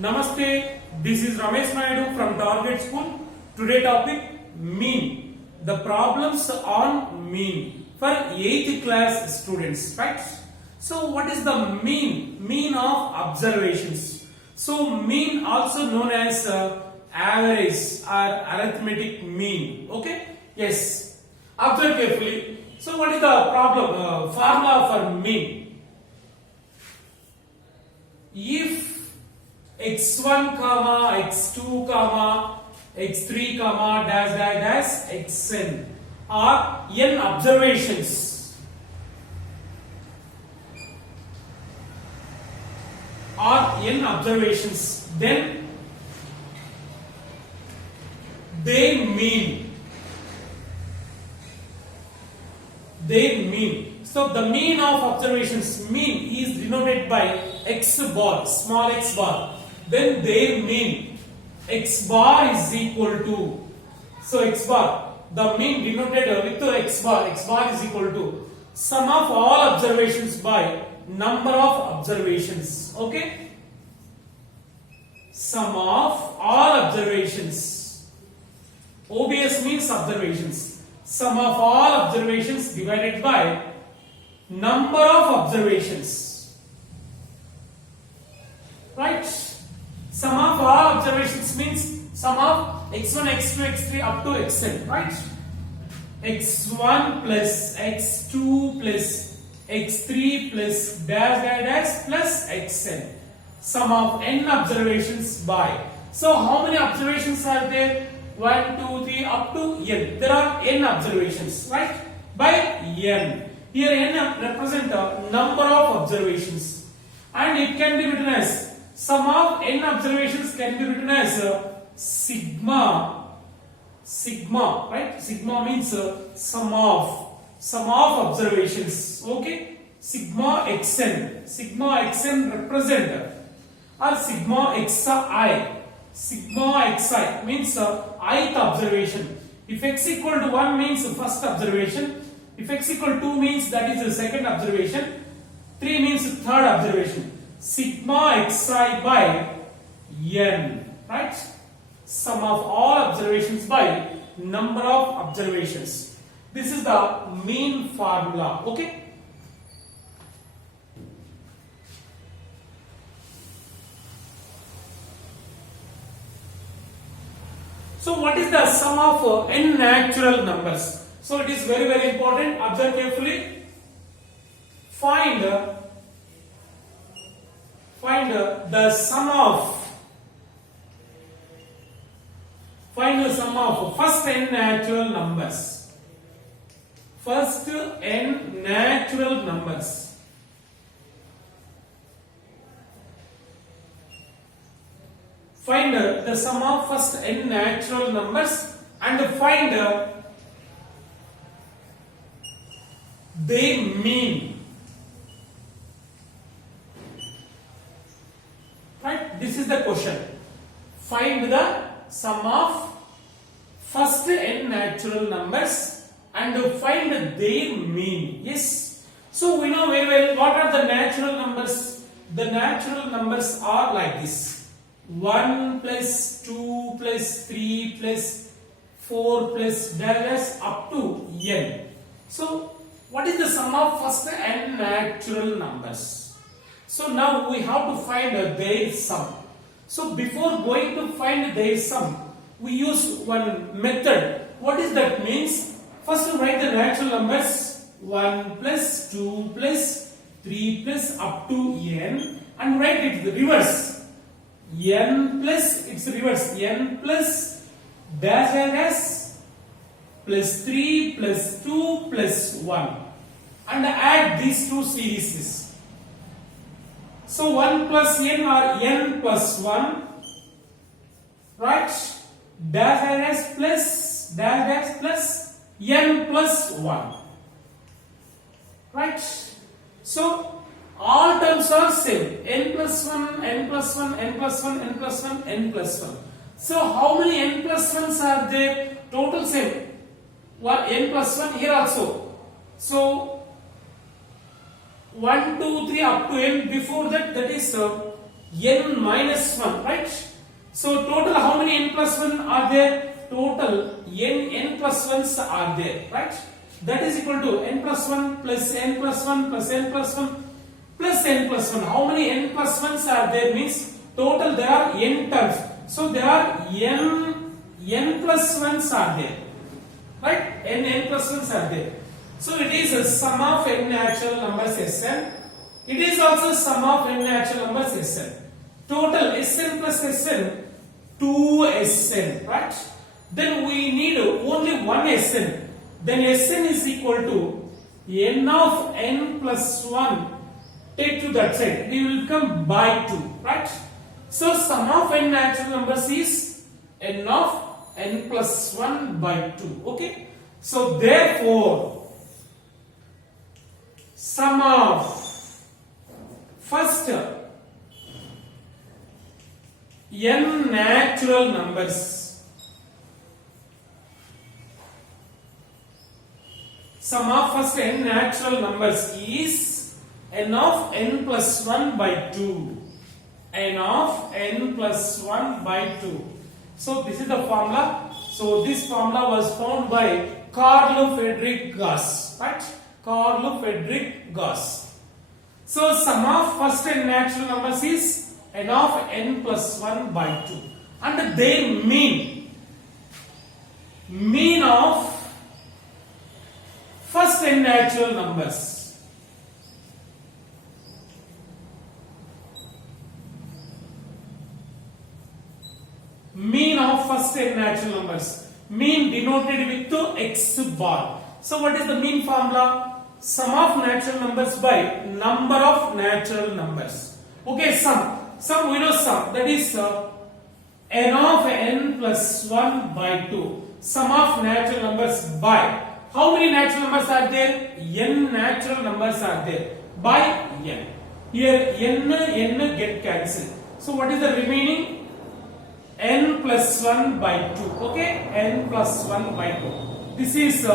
Namaste, this is Ramesh Naidu from Target School. Today topic mean. The problems on mean for 8th class students, right? So what is the mean? Mean of observations. So mean also known as average or arithmetic mean. Okay? Yes. Observe carefully. So what is the problem? Formula for mean. If x1 comma x2 comma x3 comma dash dash dash xn are n observations then they mean so the mean of observations mean is denoted by x bar, small x bar. Then they mean x bar is equal to, so x bar, the mean denoted with x bar is equal to sum of all observations by number of observations. Okay, sum of all observations, OBS means observations, sum of all observations divided by number of observations, right? Sum of all observations means sum of x1, x2, x3 up to xn, right? x1 plus x2 plus x3 plus dash dash dash plus xn. Sum of n observations by. So how many observations are there? 1, 2, 3 up to n. There are n observations, right? By n. Here n represent a number of observations, and it can be written as sum of n observations can be written as sigma, right? Sigma means sum of observations. Okay, sigma xn represent or sigma xi means ith observation. If x equal to 1 means first observation, if x equal to 2 means that is the second observation, 3 means third observation. Sigma xi by n, right? Sum of all observations by number of observations. This is the mean formula. Okay. So what is the sum of n natural numbers? So it is very, very important. Observe carefully. Find the sum of first n natural numbers. First n natural numbers. Find the sum of first n natural numbers and find they mean. Right? This is the question. Find the sum of first n natural numbers and find their mean. Yes. So we know very well what are the natural numbers. The natural numbers are like this: 1 plus 2 plus 3 plus 4 plus dash up to n. So what is the sum of first n natural numbers? So now we have to find their sum. So before going to find their sum, we use one method. What is that means? First write the natural numbers 1 plus 2 plus 3 plus up to n and write it the reverse. N plus, it's reverse, n plus dash dash plus 3 plus 2 plus 1 and add these two series. So 1 plus n or n plus 1, right? Dash dash plus n plus 1, right? So all terms are same: n plus 1, n plus 1, n plus 1, n plus 1, n plus 1. So how many n plus 1s are there? Total same. N plus 1 here also. So 1, 2, 3 up to n. Before that, that is n minus 1, right? So total how many n plus 1 are there? Total n plus 1s are there, right? That is equal to n plus 1 plus n plus 1 plus n plus 1 plus n plus 1. How many n plus 1s are there means total there are n terms. So there are n plus 1s are there, right? n plus 1s are there. So it is a sum of n natural numbers Sn. It is also sum of n natural numbers Sn. Total Sn plus Sn 2Sn, right? Then we need only one Sn. Then Sn is equal to n of n plus 1. Take to that side. It will become by 2, right? So sum of n natural numbers is n of n plus 1 by 2. Okay. So therefore, sum of first n natural numbers, sum of first n natural numbers is n of n plus 1 by 2. N of n plus 1 by 2. So this is the formula. So this formula was found by Carl Friedrich Gauss, right? Carl Friedrich Gauss. So sum of first n natural numbers is n of n plus 1 by 2. And their mean of first n natural numbers, mean of first n natural numbers, mean denoted with x bar. So what is the mean formula? Sum of natural numbers by number of natural numbers. Okay, sum we know sum, that is n of n plus 1 by 2. Sum of natural numbers by how many natural numbers are there? N natural numbers are there by n. Here n get cancelled. So what is the remaining? N plus 1 by 2. Okay, n plus 1 by 2. This is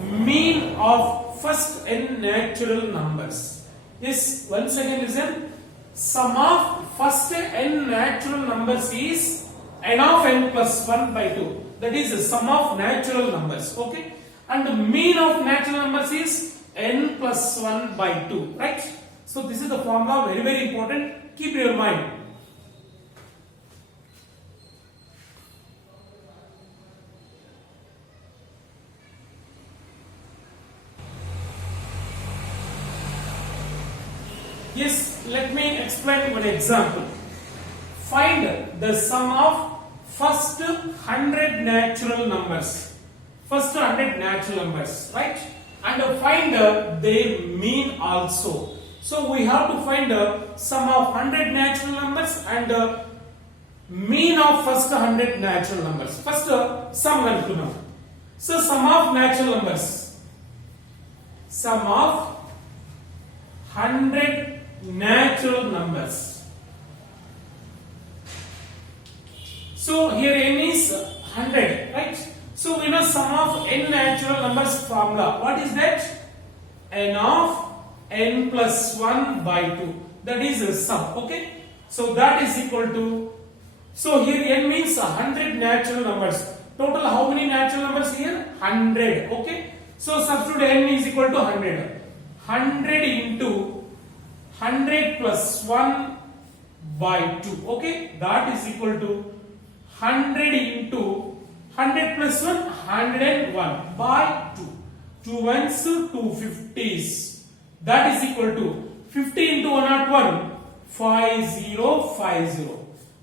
mean of first n natural numbers. Yes, once again listen. Sum of first n natural numbers is n of n plus 1 by 2. That is the sum of natural numbers. Okay, and the mean of natural numbers is n plus 1 by 2. Right. So this is the formula, very very important. Keep your mind. Yes, let me explain one example. Find the sum of first 100 natural numbers. First 100 natural numbers, right? And find their mean also. So we have to find the sum of 100 natural numbers and mean of first 100 natural numbers. First sum anukunam. So sum of natural numbers. Sum of 100 natural numbers. So here n is 100, right? So we know sum of n natural numbers formula. What is that? N of n plus 1 by 2. That is a sum. Okay. So that is equal to. So here n means 100 natural numbers. Total how many natural numbers here? 100. Okay. So substitute n is equal to 100. 100 into 100 plus 1 by 2. Okay, that is equal to 100 into 100 plus 1, 101 by 2. 2 ones, 2 50s. That is equal to 50 into 101, 5050.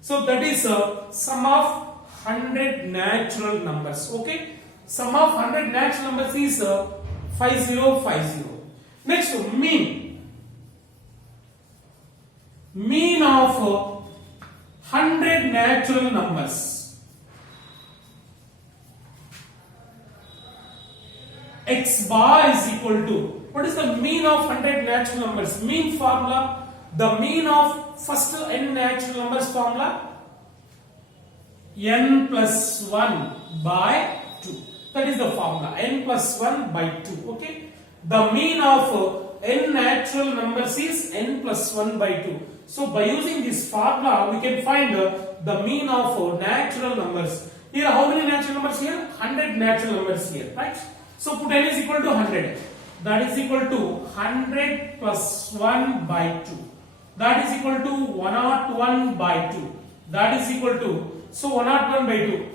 So that is a sum of 100 natural numbers. Okay, sum of 100 natural numbers is 5050. Next, mean of 100 natural numbers. X bar is equal to, what is the mean of 100 natural numbers? Mean formula, the mean of first n natural numbers formula, n plus 1 by 2. That is the formula, n plus 1 by 2. Okay, the mean of n natural numbers is n plus 1 by 2. So by using this formula, we can find the mean of natural numbers. Here, how many natural numbers here? 100 natural numbers here, right? So put n is equal to 100. That is equal to 100 plus 1 by 2. That is equal to 101 by 2. That is equal to, so 101 by 2.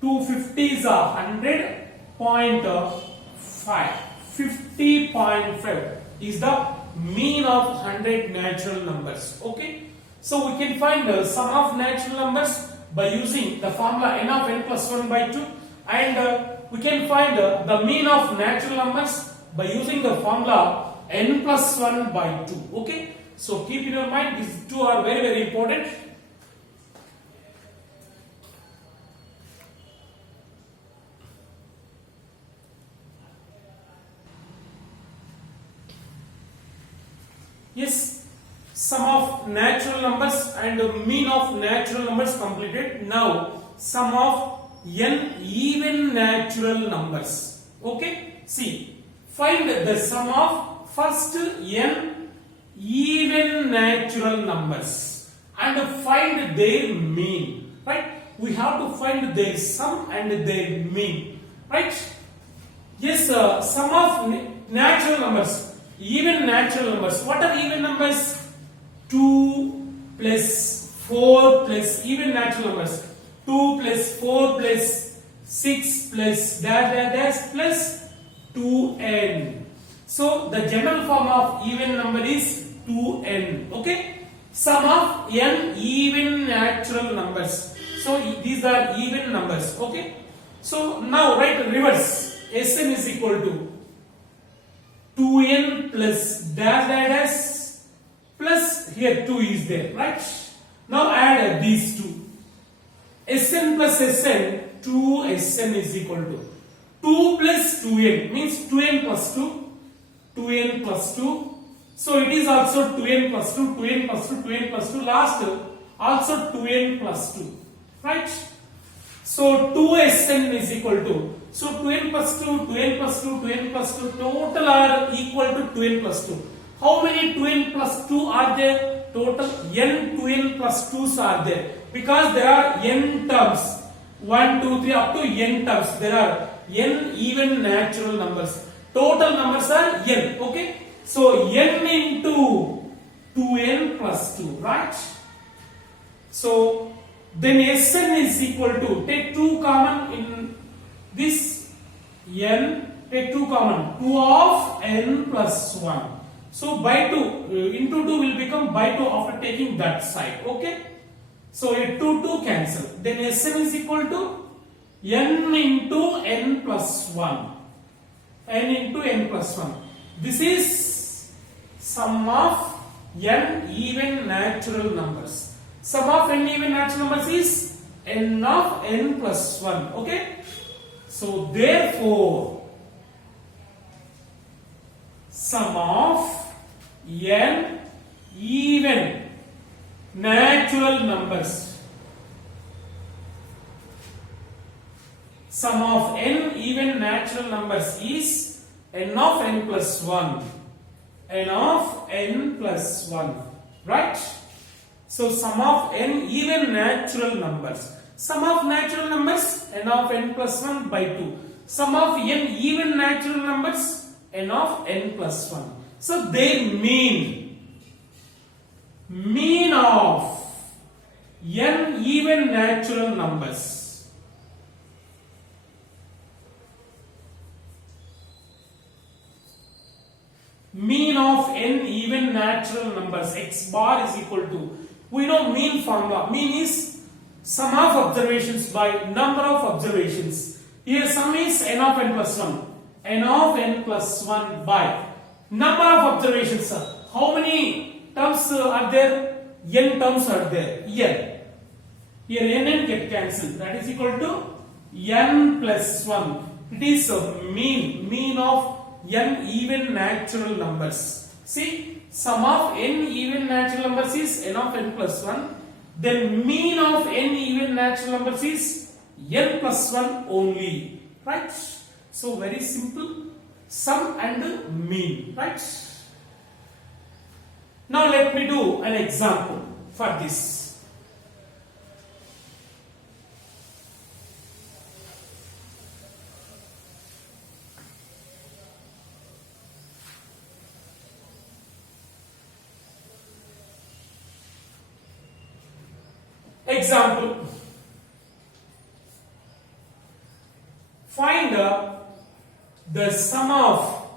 250 is 100.5. 50.5 is the mean of 100 natural numbers. Okay. So we can find the sum of natural numbers by using the formula n of n plus 1 by 2, and we can find the mean of natural numbers by using the formula n plus 1 by 2. Okay. So keep in your mind, these two are very, very important. Yes, sum of natural numbers and mean of natural numbers completed. Now sum of n even natural numbers. Okay, see, find the sum of first n even natural numbers and find their mean. Right, we have to find their sum and their mean. Right, yes, sum of natural numbers. Even natural numbers. What are even numbers? 2 plus 4 plus even natural numbers. 2 plus 4 plus 6 plus dash plus 2n. So the general form of even number is 2n. Okay. Sum of n even natural numbers. So these are even numbers. Okay. So now write reverse. Sn is equal to 2n plus dash plus here 2 is there, right? Now add these two. Sn plus Sn, 2Sn is equal to 2 plus 2n means 2n plus 2, 2n plus 2. So it is also 2n plus 2, 2n plus 2, 2n plus 2. Last also 2n plus 2, right? So 2Sn is equal to, so 2n plus 2, 2n plus 2, 2n plus 2 total are equal to 2n plus 2. How many 2n plus 2 are there? Total n 2n plus 2s are there, because there are n terms, 1, 2, 3 up to n terms. There are n even natural numbers. Total numbers are n. Okay, so n into 2n plus 2, right? So then Sn is equal to, take 2 common in this n, take 2 common, 2 of n plus 1. So by 2 into 2 will become by 2 after taking that side. Okay, so a 2 cancel. Then Sn is equal to n into n plus 1. N into n plus 1. This is sum of n even natural numbers. Sum of n even natural numbers is n of n plus 1. Okay, so therefore sum of n even natural numbers, sum of n even natural numbers is n of n plus 1, n of n plus 1, right? So sum of n even natural numbers, sum of natural numbers n of n plus 1 by 2, sum of n even natural numbers n of n plus 1. So they mean of n even natural numbers, mean of n even natural numbers, x bar is equal to, we know mean formula. Mean is sum of observations by number of observations. Here sum is n of n plus 1, n of n plus 1 by number of observations. How many terms are there? N terms are there. N. Here n get cancelled. That is equal to n plus 1. It is mean of n even natural numbers. See, sum of n even natural numbers is n of n plus 1. Then mean of n even natural numbers is n plus 1 only. Right? So very simple. sum and mean, right? Now let me do an example for this. Example. Find the sum of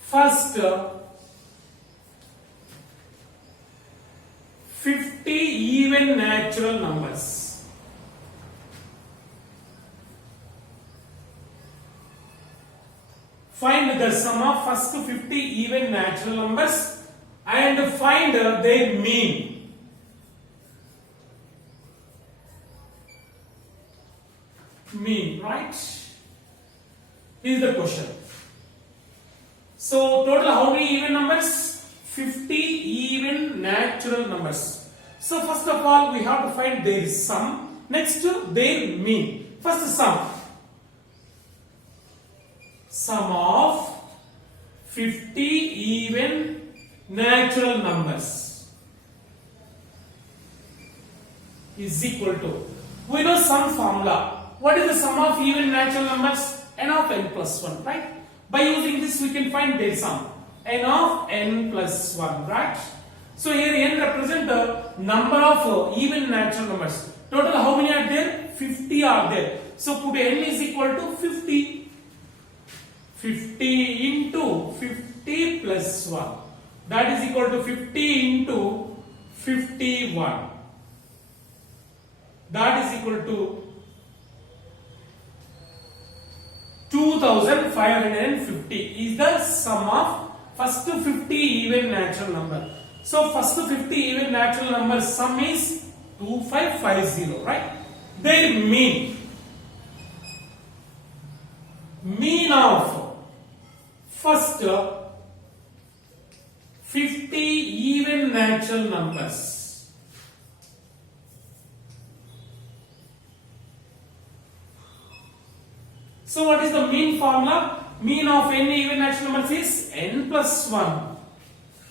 first 50 even natural numbers. Find the sum of first 50 even natural numbers and find their mean. Mean, right? Is the question. So total how many even numbers? 50 even natural numbers. So first of all we have to find their sum. Next their mean. First sum. Sum of 50 even natural numbers is equal to, we know sum formula. What is the sum of even natural numbers? N of n plus 1, right? By using this we can find their sum. N of n plus 1, right? So here n represent the number of even natural numbers. Total how many are there? 50 are there. So put n is equal to 50. 50 into 50 plus 1. That is equal to 50 into 51. That is equal to 2550 is the sum of first 50 even natural number. So first 50 even natural number sum is 2550, right? Their mean. Mean of first 50 even natural numbers. So what is the mean formula? Mean of n even natural numbers is n plus 1.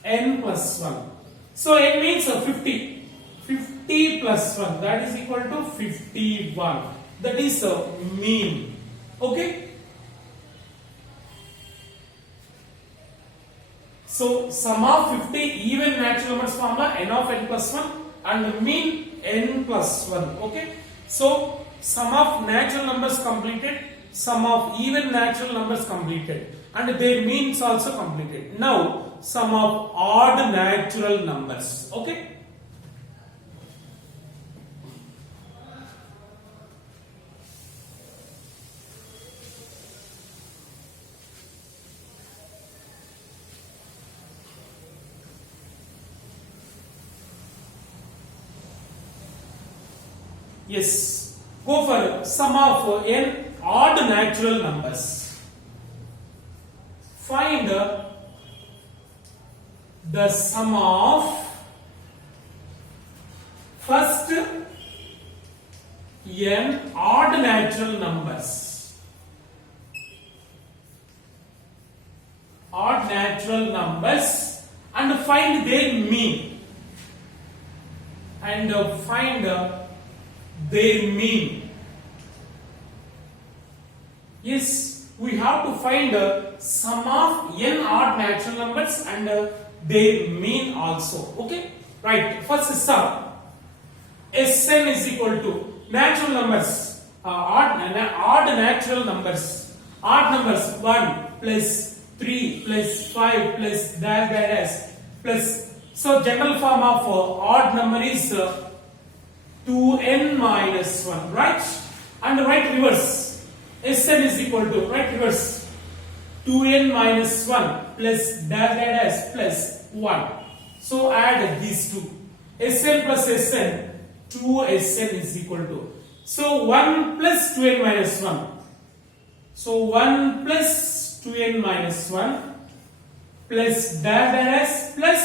N plus 1. So n means 50. 50 plus 1. That is equal to 51. That is mean. Okay. So sum of 50 even natural numbers formula n of n plus 1 and mean n plus 1. Okay. So sum of natural numbers completed. Sum of even natural numbers completed and their means also completed. Now sum of odd natural numbers. Okay. Yes. Go for sum of n odd natural numbers. Find the sum of first n odd natural numbers. Odd natural numbers and find their mean. And find their mean. Yes, we have to find sum of n odd natural numbers and their mean also. Okay, right. First sum. Sn is equal to natural numbers, odd natural numbers. Odd numbers 1 plus 3 plus 5 plus dash dash dash plus. So general form of odd number is 2n minus 1, right? And right reverse. Sn is equal to, right reverse, 2n minus 1 plus dash dash dash plus 1. So add these two. Sn plus Sn, 2Sn is equal to. So 1 plus 2n minus 1. So 1 plus 2n minus 1 plus dash dash dash plus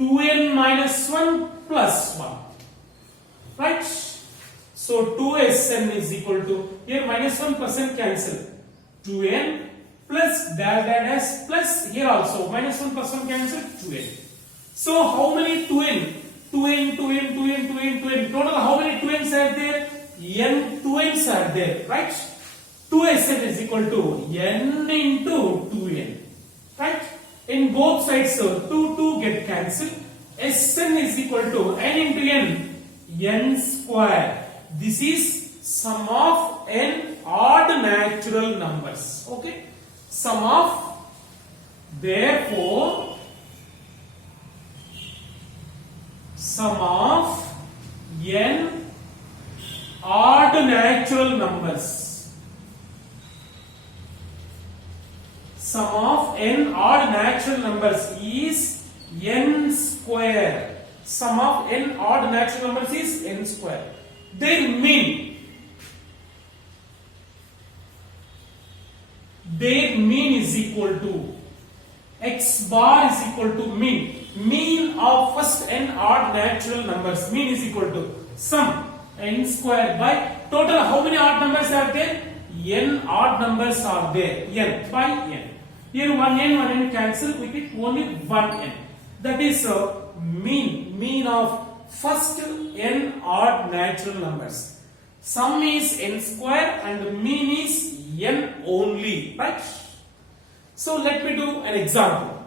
2n minus 1 plus 1. Right? So So 2Sn is equal to, here minus 1% cancel, 2n plus dash dash dash plus here also minus 1% cancel, 2n. So how many 2n? 2n, 2n, 2n, 2n, 2n. Total how many 2n's are there? N 2n's are there, right? 2Sn is equal to n into 2n, right? In both sides, so 2 get cancelled. Sn is equal to n into n square. This is sum of n odd natural numbers. Okay, sum of, therefore sum of n odd natural numbers. Sum of n odd natural numbers is n square. Sum of n odd natural numbers is n square. Their mean is equal to x bar is equal to mean of first n odd natural numbers. Mean is equal to sum n square by total how many odd numbers are there? N odd numbers are there, n by n. Here one n cancel, we get only one n. That is mean of first n odd natural numbers. Sum is n square and mean is n only, right? So let me do an example.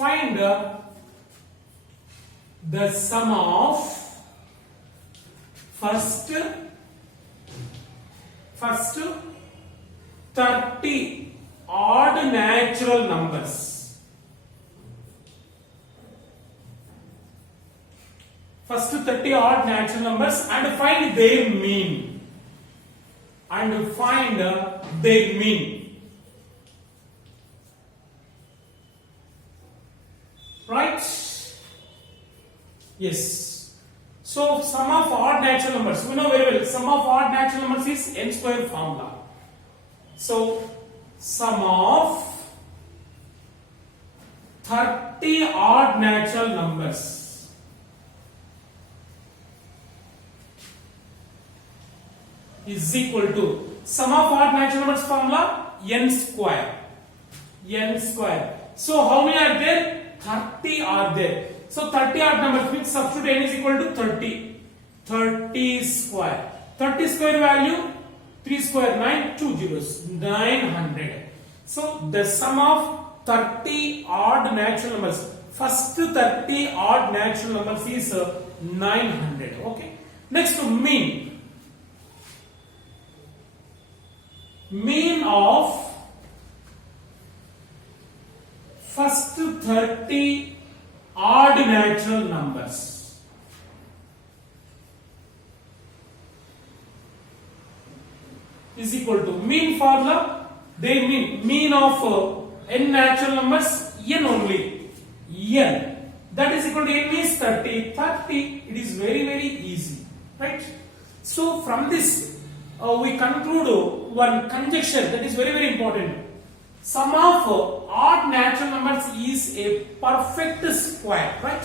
Find the sum of first 30 odd natural numbers. First 30 odd natural numbers and find their mean. Right? Yes. So sum of odd natural numbers, we know very well, sum of odd natural numbers is n square formula. So sum of 30 odd natural numbers is equal to sum of odd natural numbers formula n square. So how many are there? 30 are there. So 30 odd numbers means substitute n is equal to 30. 30 square. 30 square value 3 square 9, 2 zeros, 900. So the sum of 30 odd natural numbers, first 30 odd natural numbers is 900. Okay. Next mean. Mean of first 30 odd natural numbers is equal to mean formula. They mean of n natural numbers, n only, n. That is equal to n is 30. 30, it is very easy, right? So from this we conclude one conjecture that is very important. Sum of odd natural numbers is a perfect square, right?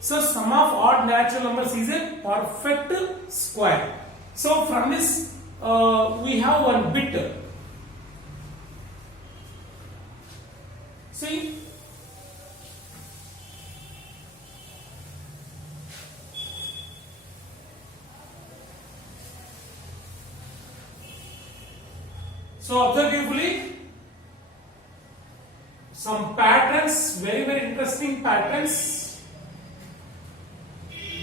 So sum of odd natural numbers is a perfect square. So from this we have one bit. See, so observe carefully. Some patterns, very interesting patterns.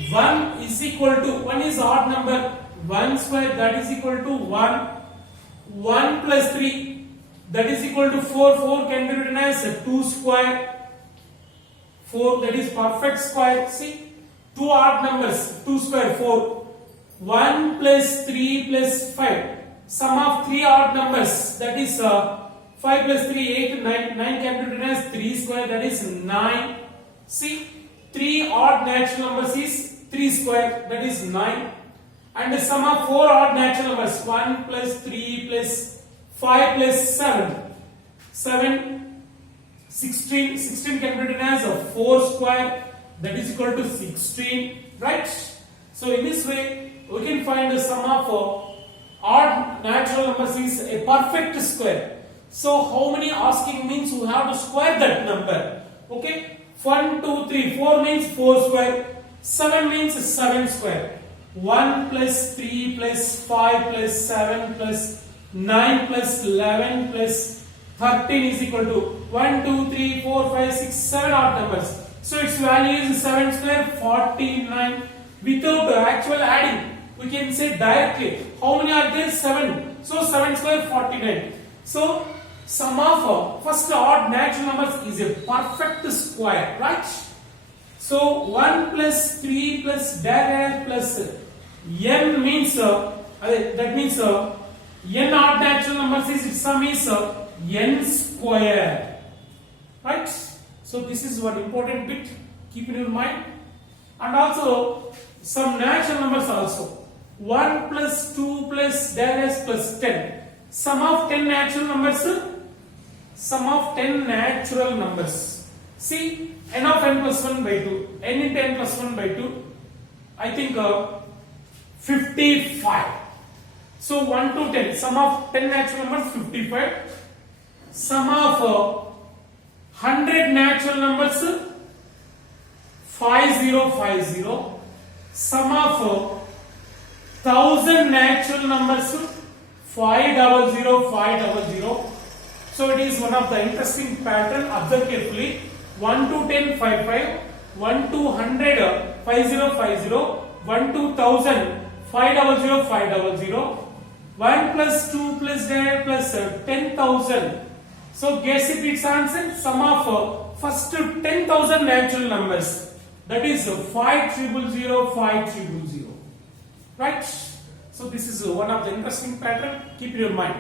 1 is equal to, 1 is odd number, 1 square, that is equal to 1. 1 plus 3, that is equal to 4. 4 can be written as 2 square. 4, that is perfect square. See, 2 odd numbers, 2 square 4. 1 plus 3 plus 5. Sum of 3 odd numbers, that is 5 plus 3, 8, 9. 9 can be written as 3 square, that is 9. See, 3 odd natural numbers is 3 square, that is 9. And the sum of 4 odd natural numbers, 1 plus 3 plus 5 plus 7. 7, 16. 16 can be written as 4 square, that is equal to 16, right? So in this way, we can find the sum of odd natural numbers is a perfect square. So how many asking means we have to square that number. Okay, 1, 2, 3, 4 means 4 square, 7 means 7 square, 1 plus 3 plus 5 plus 7 plus 9 plus 11 plus 13 is equal to 1, 2, 3, 4, 5, 6, 7 odd numbers. So its value is 7 square, 49. Without actual adding, we can say directly how many are there? 7. So 7 square, 49. So sum of first odd natural numbers is a perfect square, right? So 1 plus 3 plus dash plus n means that means n odd natural numbers is its sum is n square, right? So this is one important bit, keep in your mind. And also some natural numbers also. 1 plus 2 plus dash plus 10. Sum of 10 natural numbers. Sum of 10 natural numbers. See, n of n plus 1 by 2. N into n plus 1 by 2. I think 55. So 1 to 10. Sum of 10 natural numbers 55. Sum of 100 natural numbers 5050. Sum of 1000 natural numbers 500. So it is one of the interesting pattern. Observe carefully. 1 to 10 55, 1 to 100 5050, 1 to 1000 500. 1 plus 2 plus 10,000. So guess if its answer. Sum of first 10,000 natural numbers, that is 500. Right? So this is one of the interesting pattern. Keep in your mind.